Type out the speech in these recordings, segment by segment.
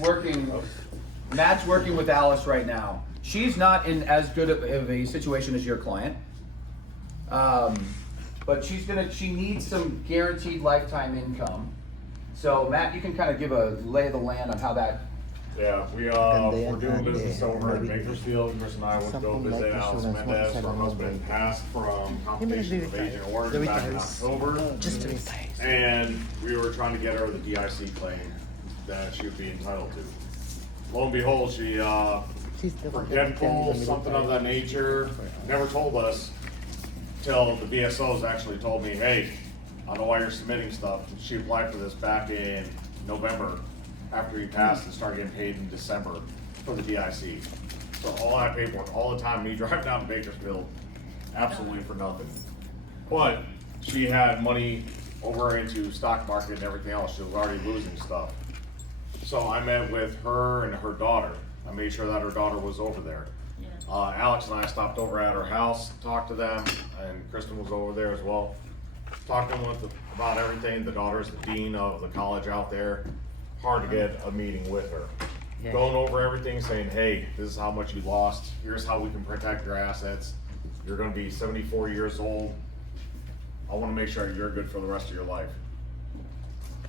working, Matt's working with Alice right now. She's not in as good of a situation as your client. But she needs some guaranteed lifetime income. So Matt, you can kind of give a lay of the land on how that. Yeah, we're doing business over in Bakersfield. Chris and I went to go visit Alice Mendez. Her husband passed from complications of Agent Orange back in October. And we were trying to get her the DIC claim that she would be entitled to. Lo and behold, she forgetful, something of that nature, never told us till the BSOs actually told me, hey, I know why you're submitting stuff. She applied for this back in November after he passed and started getting paid in December for the DIC. So all that paperwork, all the time, me driving down to Bakersfield, absolutely for nothing. But she had money over into stock market and everything else. She was already losing stuff. So I met with her and her daughter. I made sure that her daughter was over there. Alex and I stopped over at her house, talked to them, and Kristen was over there as well. Talked to them about everything. The daughter's the dean of the college out there. Hard to get a meeting with her. Yeah. Going over everything, saying, hey, this is how much you lost. Here's how we can protect your assets. You're gonna be 74 years old. I wanna make sure you're good for the rest of your life.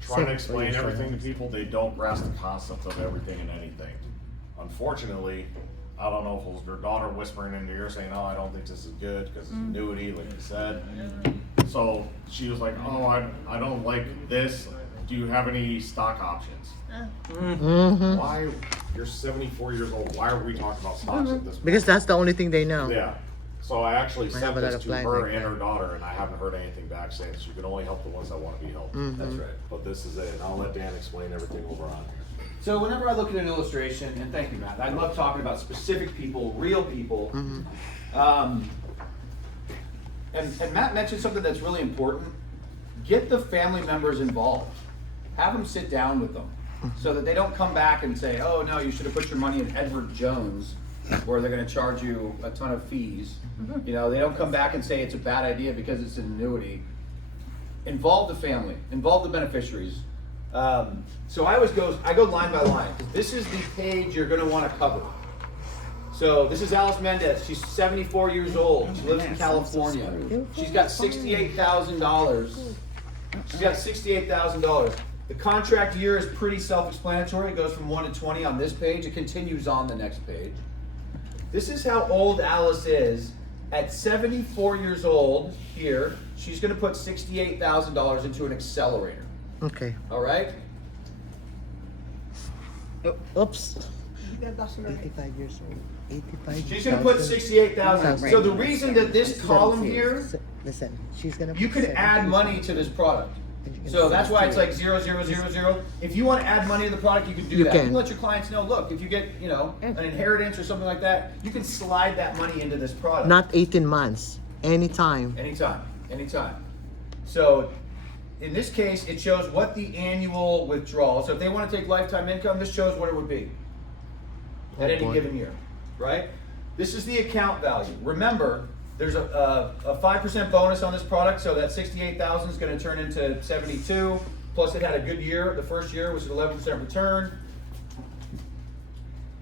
Trying to explain everything to people, they don't grasp the concept of everything and anything. Unfortunately, I don't know if it was her daughter whispering in your ear saying, oh, I don't think this is good because it's annuity, like you said. So she was like, oh, I don't like this. Do you have any stock options? Why? You're 74 years old. Why are we talking about stocks at this point? Because that's the only thing they know. Yeah. So I actually I sent have a lot this of to plans her like and that. her daughter, and I haven't heard anything back since. You can only help the ones that want to be helped. That's right. But this is it. And I'll let Dan explain everything over on here. So whenever I look at an illustration, and thank you, Matt, I love talking about specific people, real people. And Matt mentioned something that's really important. Get the family members involved. Have them sit down with them so that they don't come back and say, oh, no, you should have put your money in Edward Jones where they're going to charge you a ton of fees. You know, they don't come back and say it's a bad idea because it's an annuity. Involve the family, involve the beneficiaries. So I go line by line. This is the page you're going to want to cover. So this is Alice Mendez. She's 74 years old. She lives in California. She's got $68,000. She's got $68,000. The contract year is pretty self-explanatory. It goes from 1 to 20 on this page. It continues on the next page. This is how old Alice is. At 74 years old, here, she's going to put $68,000 into an accelerator. Okay. All right? Oops. 85 years old. 85. She's going to put $68,000. So the reason that this column here, Listen, she's gonna. you can add money to this product. So that's why it's like 0, 0, 0, 0. If you want to add money to the product, you can do that. You can let your clients know, look, if you get, an inheritance or something like that, you can slide that money into this product. Not 18 months. Anytime. Anytime. So in this case, it shows what the annual withdrawal. So if they want to take lifetime income, this shows what it would be at any given year, right? This is the account value. Remember, there's a 5% bonus on this product, so that 68,000 is going to turn into 72. Plus, it had a good year. The first year was an 11% return.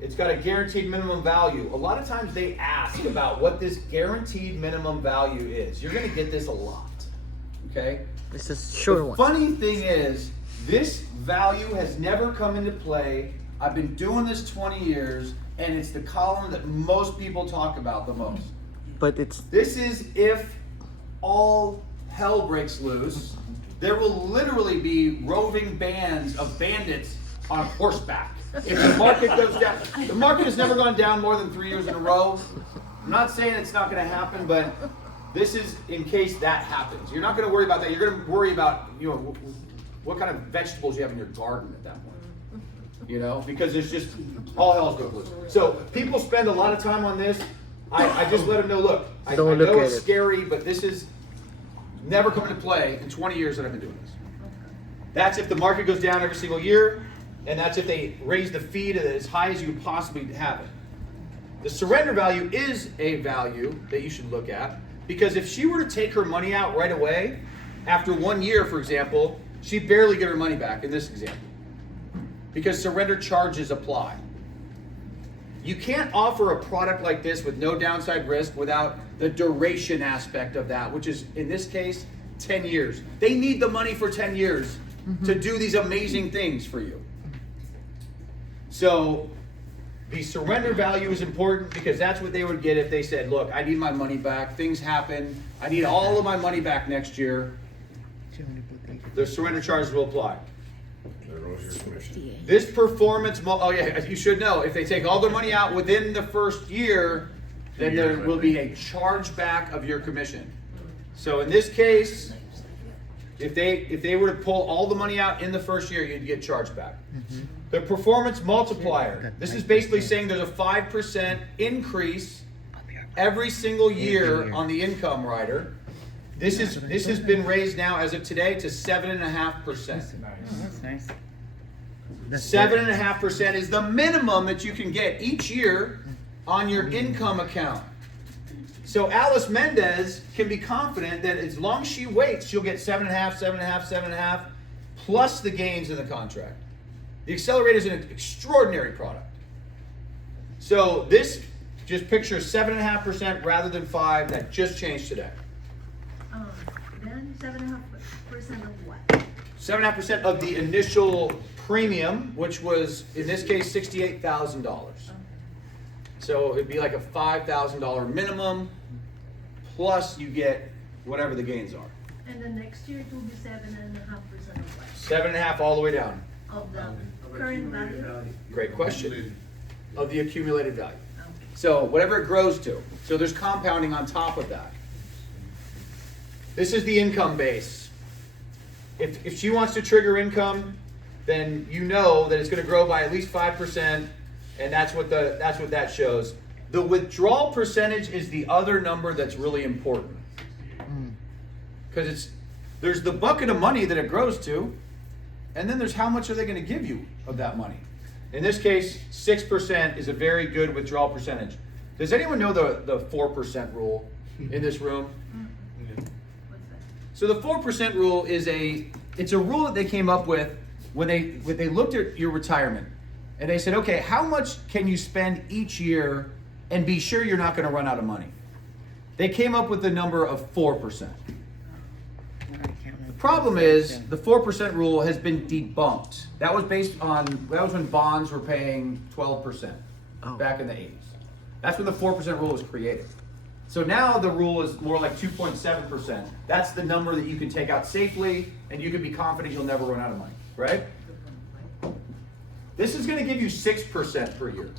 It's got a guaranteed minimum value. A lot of times they ask about what this guaranteed minimum value is. You're going to get this a lot, okay? This is a short The one. funny thing is, this value has never come into play. I've been doing this 20 years, and it's the column that most people talk about the most. But it's This is if all hell breaks loose. There will literally be roving bands of bandits on horseback. If the market goes down, the market has never gone down more than 3 years in a row. I'm not saying it's not going to happen, but this is in case that happens. You're not going to worry about that. You're going to worry about what kind of vegetables you have in your garden at that point. Because it's just all hell's broke loose. So people spend a lot of time on this. I just let them know, look, I know it's scary, but this is never come into play in 20 years that I've been doing this. That's if the market goes down every single year, and that's if they raise the fee to as high as you could possibly have it. The surrender value is a value that you should look at, because if she were to take her money out right away, after 1 year, for example, she'd barely get her money back in this example. because surrender charges apply. You can't offer a product like this with no downside risk without the duration aspect of that, which is, in this case, 10 years. They need the money for 10 years to do these amazing things for you. So the surrender value is important because that's what they would get if they said, look, I need my money back, things happen, I need all of my money back next year. The surrender charges will apply. There goes your commission. This performance, oh yeah, you should know, if they take all their money out within the first year, then there will be a chargeback of your commission. So in this case, if they were to pull all the money out in the first year, you'd get charged back. The performance multiplier. This is basically saying there's a 5% increase every single year on the income rider. This has been raised now as of today to 7.5%. That's nice. 7.5% is the minimum that you can get each year on your income account. So Alice Mendez can be confident that as long as she waits, she'll get 7.5, 7.5, 7.5, plus the gains in the contract. The Accelerator is an extraordinary product. So this, just picture 7.5% rather than 5%, that just changed today. Then 7.5% of what? 7.5% of the initial premium, which was, in this case, $68,000. So it'd be like a $5,000 minimum, plus you get whatever the gains are. And then next year it will be 7.5% of what? 7.5 all the way down. Of the current value? Great question. Of the accumulated value. Okay. So whatever it grows to. So there's compounding on top of that. This is the income base. If she wants to trigger income, then you know that it's going to grow by at least 5%, and that's what that shows. The withdrawal percentage is the other number that's really important. Because there's the bucket of money that it grows to, and then there's how much are they going to give you of that money. In this case, 6% is a very good withdrawal percentage. Does anyone know the 4% rule in this room? What's that? So the 4% rule it's a rule that they came up with when they looked at your retirement, and they said, okay, how much can you spend each year and be sure you're not going to run out of money? They came up with the number of 4%. The problem is the 4% rule has been debunked. That was when bonds were paying 12% back in the 80s. That's when the 4% rule was created. So now the rule is more like 2.7%. That's the number that you can take out safely, and you can be confident you'll never run out of money, right? This is going to give you 6% per year.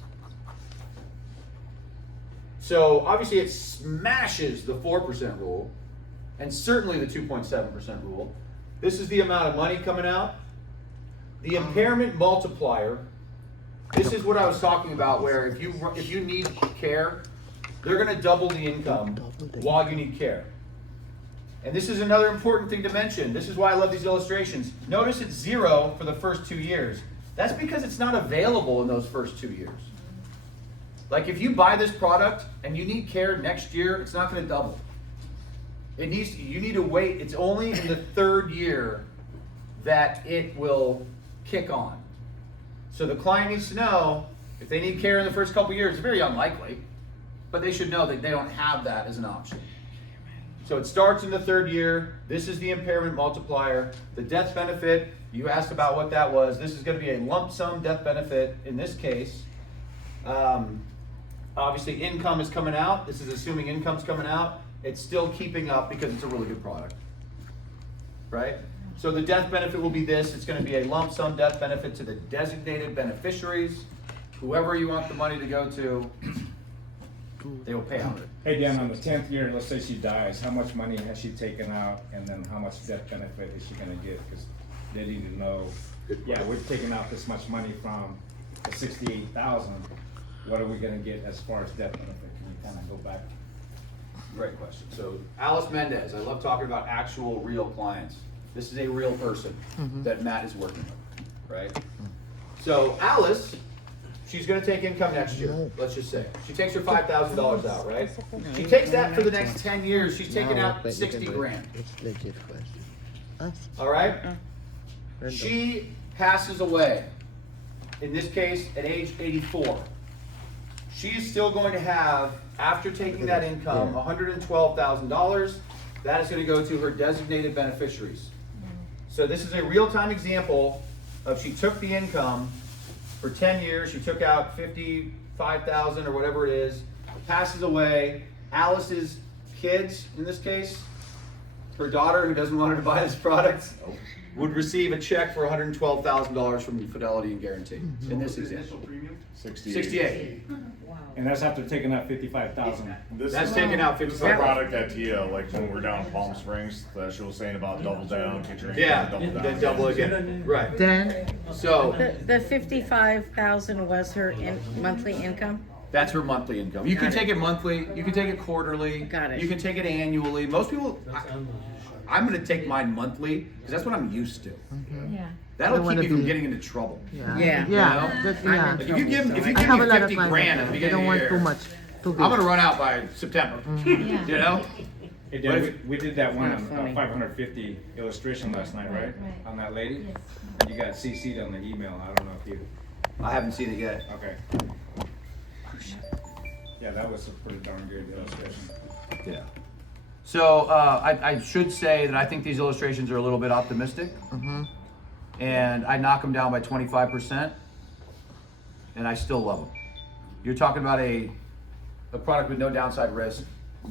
So obviously it smashes the 4% rule, and certainly the 2.7% rule. This is the amount of money coming out. The impairment multiplier. This is what I was talking about, where if you need care, they're going to double the income while you need care. And this is another important thing to mention. This is why I love these illustrations. Notice it's 0 for the first 2 years. That's because it's not available in those first 2 years. Like if you buy this product and you need care next year, it's not going to double. You need to wait. It's only in the 3rd year that it will kick on. So the client needs to know if they need care in the first couple years, it's very unlikely, but they should know that they don't have that as an option. So it starts in the 3rd year. This is the impairment multiplier. The death benefit, you asked about what that was. This is going to be a lump sum death benefit in this case. Obviously income is coming out. This is assuming income's coming out. It's still keeping up because it's a really good product, right? So the death benefit will be this. It's going to be a lump sum death benefit to the designated beneficiaries. Whoever you want the money to go to, they will pay out. Hey Dan, on the 10th year, let's say she dies, how much money has she taken out, and then how much death benefit is she gonna get? Because they need to know, yeah, we're taking out this much money from the 68,000. What are we gonna get as far as death benefit? Can you kind of go back? Great question. So Alice Mendez, I love talking about actual real clients. This is a real person that Matt is working with, right? So Alice, she's going to take income next year, let's just say. She takes her $5,000 out, right? She takes that for the next 10 years. She's taking out 60 grand. It's legit question. All right? She passes away. in this case, at age 84, she's still going to have, after taking that income, $112,000. That is going to go to her designated beneficiaries. So this is a real-time example of she took the income for 10 years, she took out 55,000 or whatever it is, passes away. Alice's kids, in this case, her daughter who doesn't want her to buy this product, would receive a check for $112,000 from Fidelity and Guarantee, in this example. 68. And that's after taking out 55,000. This That's is taking out this is 55. a product that Tia, like when we're down in Palm Springs, that she was saying about double down, get your Yeah, double down. then double again, right. Then, So, The 55,000 was her monthly income? that's her monthly income. You can Got it. take it monthly, you can take it quarterly. Got it. You can take it annually. Most people, I'm gonna take mine monthly, because that's what I'm used to. Yeah. That'll I keep wanna me from be- getting into trouble. Yeah. yeah, You know? yeah. Like, if you give I me have a lot of 50 clients grand like at the that. They beginning don't of want the too year, much, too big. I'm gonna run out by September, you know? Hey, But Dan, we did that one Not on funny. 550 illustration last night, right? On that lady? Yes. And you got CC'd on the email. I don't know if you, I haven't seen it yet. okay. Yeah, that was a pretty darn good illustration. Yeah. So, I should say that I think these illustrations are a little bit optimistic. And I knock them down by 25%, and I still love them. You're talking about a product with no downside risk.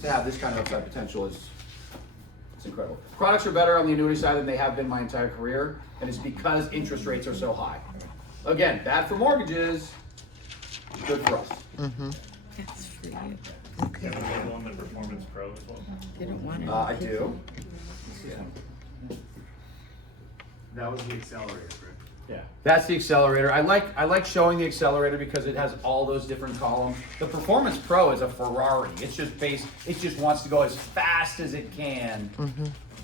To have this kind of upside potential is, it's incredible. Products are better on the annuity side than they have been my entire career, and it's because interest rates are so high. Again, bad for mortgages, good for us. That's for you. Yeah, but they want the Performance Pro as well. You don't want it. I do. That was the accelerator, right? Yeah. That's the accelerator. I like showing the accelerator because it has all those different columns. The Performance Pro is a Ferrari. It just wants to go as fast as it can.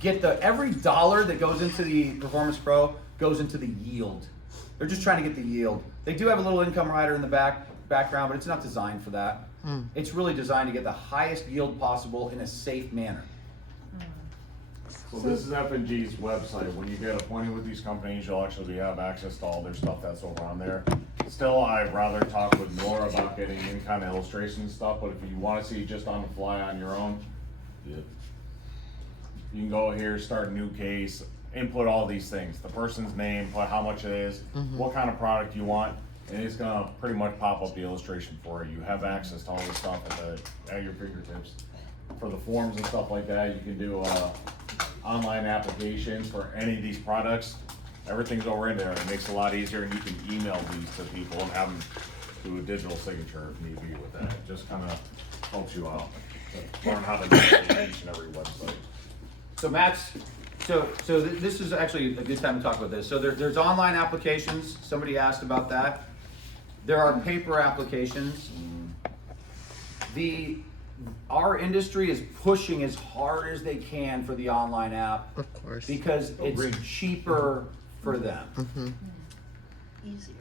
Get every dollar that goes into the Performance Pro goes into the yield. They're just trying to get the yield. They do have a little income rider in the background, but it's not designed for that. It's really designed to get the highest yield possible in a safe manner. So this is F&G's website. When you get appointed with these companies, you'll actually have access to all their stuff that's over on there. Still, I'd rather talk with Nora about getting in kind of illustration stuff, but if you want to see just on the fly on your own, you can go here, start a new case, input all these things. The person's name, put how much it is, what kind of product you want, and it's gonna pretty much pop up the illustration for you. You have access to all this stuff at your fingertips. For the forms and stuff like that, you can do online applications for any of these products. Everything's over in there. It makes it a lot easier, and you can email these to people and have them do a digital signature if need be with that. It just kind of helps you out to learn how to do each and every website. So this is actually a good time to talk about this. So there's online applications. Somebody asked about that. There are paper applications. Our industry is pushing as hard as they can for the online app of course. because it's cheaper for them. Easier.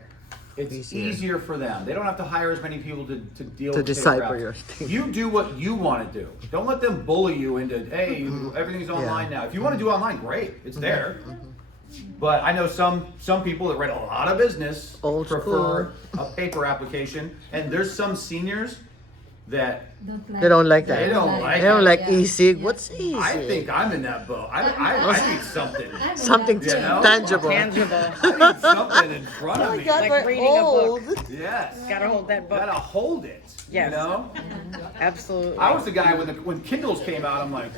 It's Easier. easier for them. They don't have to hire as many people to deal To with decipher paper apps. your thing. You do what you want to do. Don't let them bully you into, hey, everything's online now. If you want to do online, great. It's there. But I know some people that write a lot of business Old prefer a paper application, and there's some seniors that They don't like that. They don't like They don't it. like Yeah. e-cig. What's e-cig? I think I'm in that boat. I need something. Something You know? tangible. Tangible. I need something in front Oh of my me. God, Like we're reading a book. old. Yes. Gotta hold that book. Gotta hold it. Yes. You know? Absolutely. I was the guy when Kindles came out. I'm like,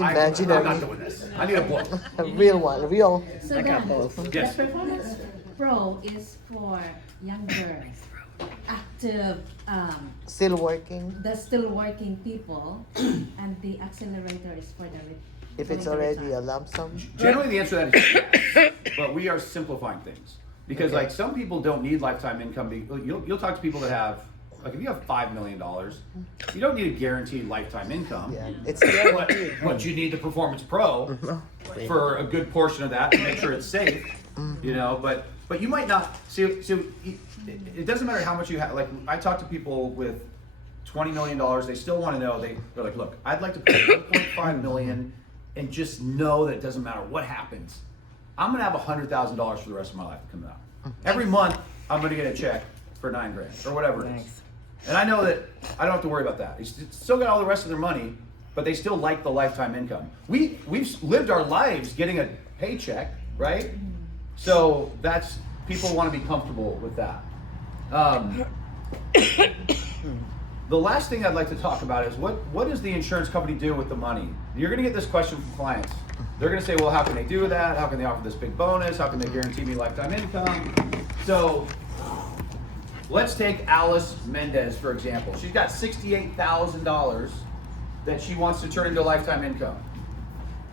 I'm Imaginary. not doing this. I need a book. A real one, real. So I got then, both. Yes. the Performance Pro is for younger, active, Still working. the still working people, and the accelerator is for the If it's for the already a retired. lump sum. Generally, the answer to that is yes. But we are simplifying things because, like, some people don't need lifetime income. You'll talk to people that have, like, if you have $5 million, you don't need a guaranteed lifetime income. Yeah, it's But, guaranteed. but you need the Performance Pro for a good portion of that to make sure it's safe. You know, but you might not. So it doesn't matter how much you have. Like, I talk to people with $20 million. They still want to know. They're like, look, I'd like to put 1.5 million and just know that it doesn't matter what happens. I'm gonna have $100,000 for the rest of my life coming out. Every month, I'm gonna get a check for $9,000 or whatever it is. And I know that I don't have to worry about that. It's still got all the rest of their money, but they still like the lifetime income. We've lived our lives getting a paycheck, right? So that's, people want to be comfortable with that. The last thing I'd like to talk about is what does the insurance company do with the money? You're gonna get this question from clients. They're gonna say, well, how can they do that? How can they offer this big bonus? How can they guarantee me lifetime income? So let's take Alice Mendez, for example. She's got $68,000 that she wants to turn into lifetime income.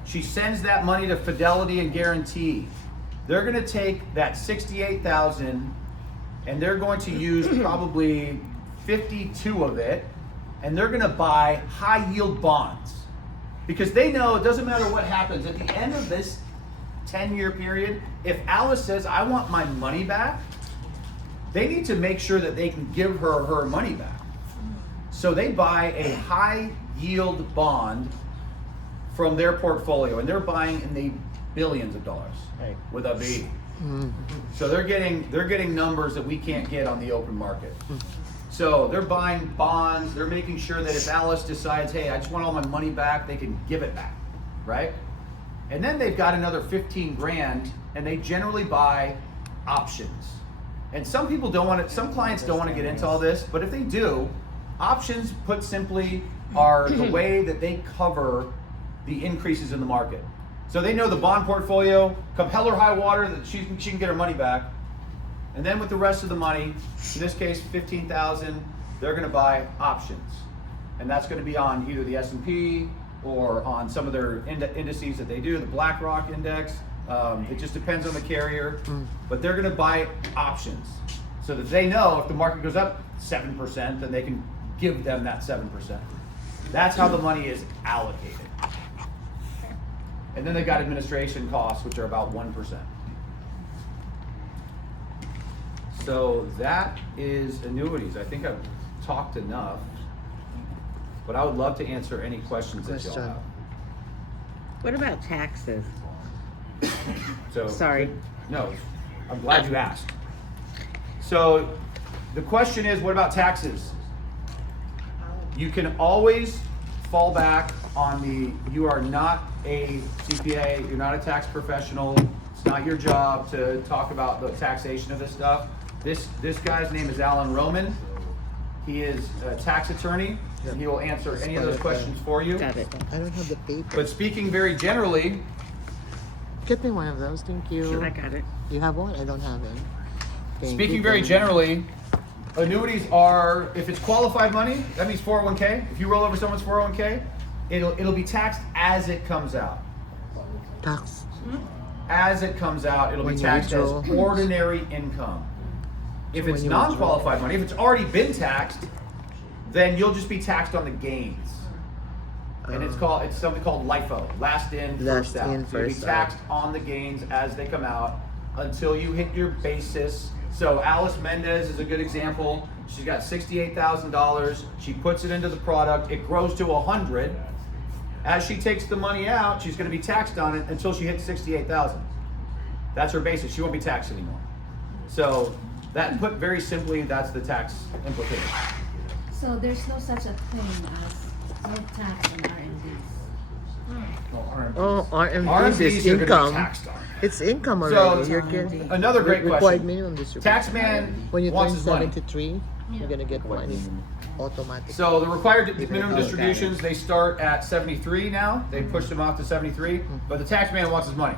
She sends that money to Fidelity and Guarantee. They're gonna take that $68,000 and they're going to use probably 52 of it, and they're gonna buy high yield bonds. Because they know it doesn't matter what happens, at the end of this 10-year period, if Alice says, I want my money back, they need to make sure that they can give her her money back. So they buy a high yield bond from their portfolio, and they're buying in the billions of dollars with a B. So they're getting numbers that we can't get on the open market. So they're buying bonds, they're making sure that if Alice decides, hey, I just want all my money back, they can give it back, right? And then they've got another 15 grand, and they generally buy options. And some people don't want to, some clients don't want to get into all this, but if they do, options, put simply, are the way that they cover the increases in the market. So they know the bond portfolio, come hell or high water, that she can get her money back. And then with the rest of the money, in this case, $15,000, they're going to buy options. And that's going to be on either the S&P or on some of their indices that they do, the BlackRock index. It just depends on the carrier. But they're going to buy options so that they know if the market goes up 7%, then they can give them that 7%. That's how the money is allocated. And then they've got administration costs, which are about 1%. So that is annuities. I think I've talked enough, but I would love to answer any questions that y'all have. What about taxes? So, Sorry. No, I'm glad you asked. So the question is, what about taxes? You can always fall back on you are not a CPA, you're not a tax professional, it's not your job to talk about the taxation of this stuff. This guy's name is Alan Roman. He is a tax attorney, and he will answer any of those questions for you. Got it. I don't have the paper. But speaking very generally, Get me one of those, thank you. I got it. You have one? I don't have it. Thank speaking you, very thank you. generally, annuities are, if it's qualified money, that means 401k. If you roll over someone's 401k, it'll be taxed as it comes out. Tax. As it comes out, it'll be When you taxed as withdraw. ordinary income. If So it's when you non-qualified money, if it's already been taxed, then you'll just be taxed on the gains. And it's something called LIFO, last in, first Last out. in, So you'll be first taxed on the gains as they come out until you hit your basis. So Alice Mendez is a good example. She's got $68,000. She puts it into the product. It grows to 100. As she takes the money out, she's going to be taxed on it until she hits 68,000. That's her basis. She won't be taxed anymore. So that, put very simply, that's the tax implication. So there's no such a thing as no tax on R&Ds. Oh, RMDs RMDs is are going to be income. taxed on. It's income So, already. You're getting another great required question. minimum distribution. Taxman When you wants turn his money. 73, you're gonna get money automatically. So the required minimum Okay. distributions, they start at 73 now. They pushed them off to 73, but the tax man wants his money.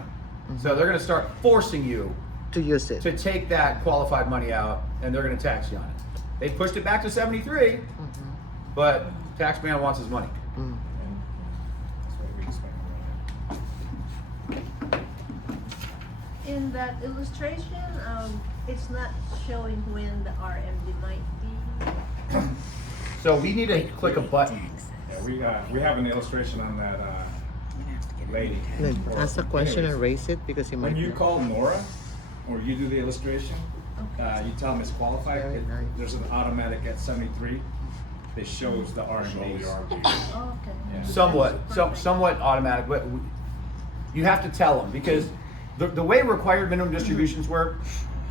So they're going to start forcing you To use it. to take that qualified money out, and they're going to tax you on it. They pushed it back to 73, but tax man wants his money. In that illustration, it's not showing when the RMD might be. So we need to click a button. Yeah, we have an illustration on that lady. Then ask a question Anyways, and raise it because you might. when you know. call Nora, or you do the illustration, you tell them it's qualified. Very nice. There's an automatic at 73 that shows the R&Ds. Oh, okay. Yeah. Somewhat automatic, but you have to tell them because the way required minimum distributions work,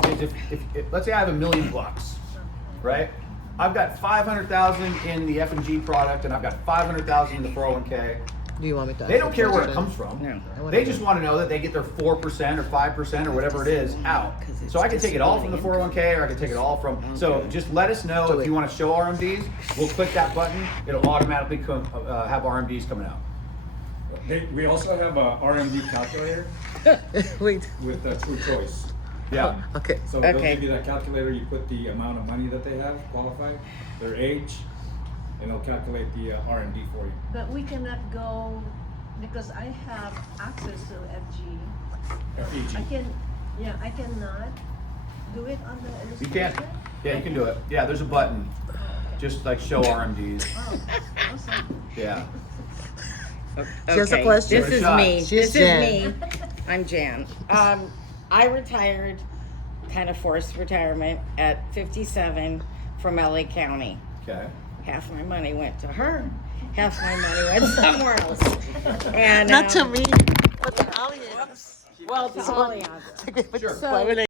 is if let's say I have $1 million, right? I've got 500,000 in the F&G product, and I've got 500,000 in the 401k. Do you want me to? They don't care where it comes from. No. They just want to know that they get their 4% or 5% or whatever it is out. So I can take it all from the 401k, or I can take it all from. So just let us know if you want to show RMDs. We'll click that button. It'll automatically come, have RMDs coming out. We also have a RMD calculator Wait. with the True Choice. Yeah. Okay. So they'll Okay. give you that calculator, you put the amount of money that they have qualified, their age, and it'll calculate the RMD for you. But we cannot go, because I have access to FG. I cannot do it on the You illustration. can. Yeah, you can do it. Yeah, there's a button. Just like show RMDs. Oh, awesome. Yeah. She has a Okay, question. This is Shot. me. She's This Jan. is me. I'm Jan. I retired, kind of forced retirement at 57 from LA County. Okay. Half my money went to her, half my money went somewhere else. And Not to me, but to audience. well, to Allianz. Sure. So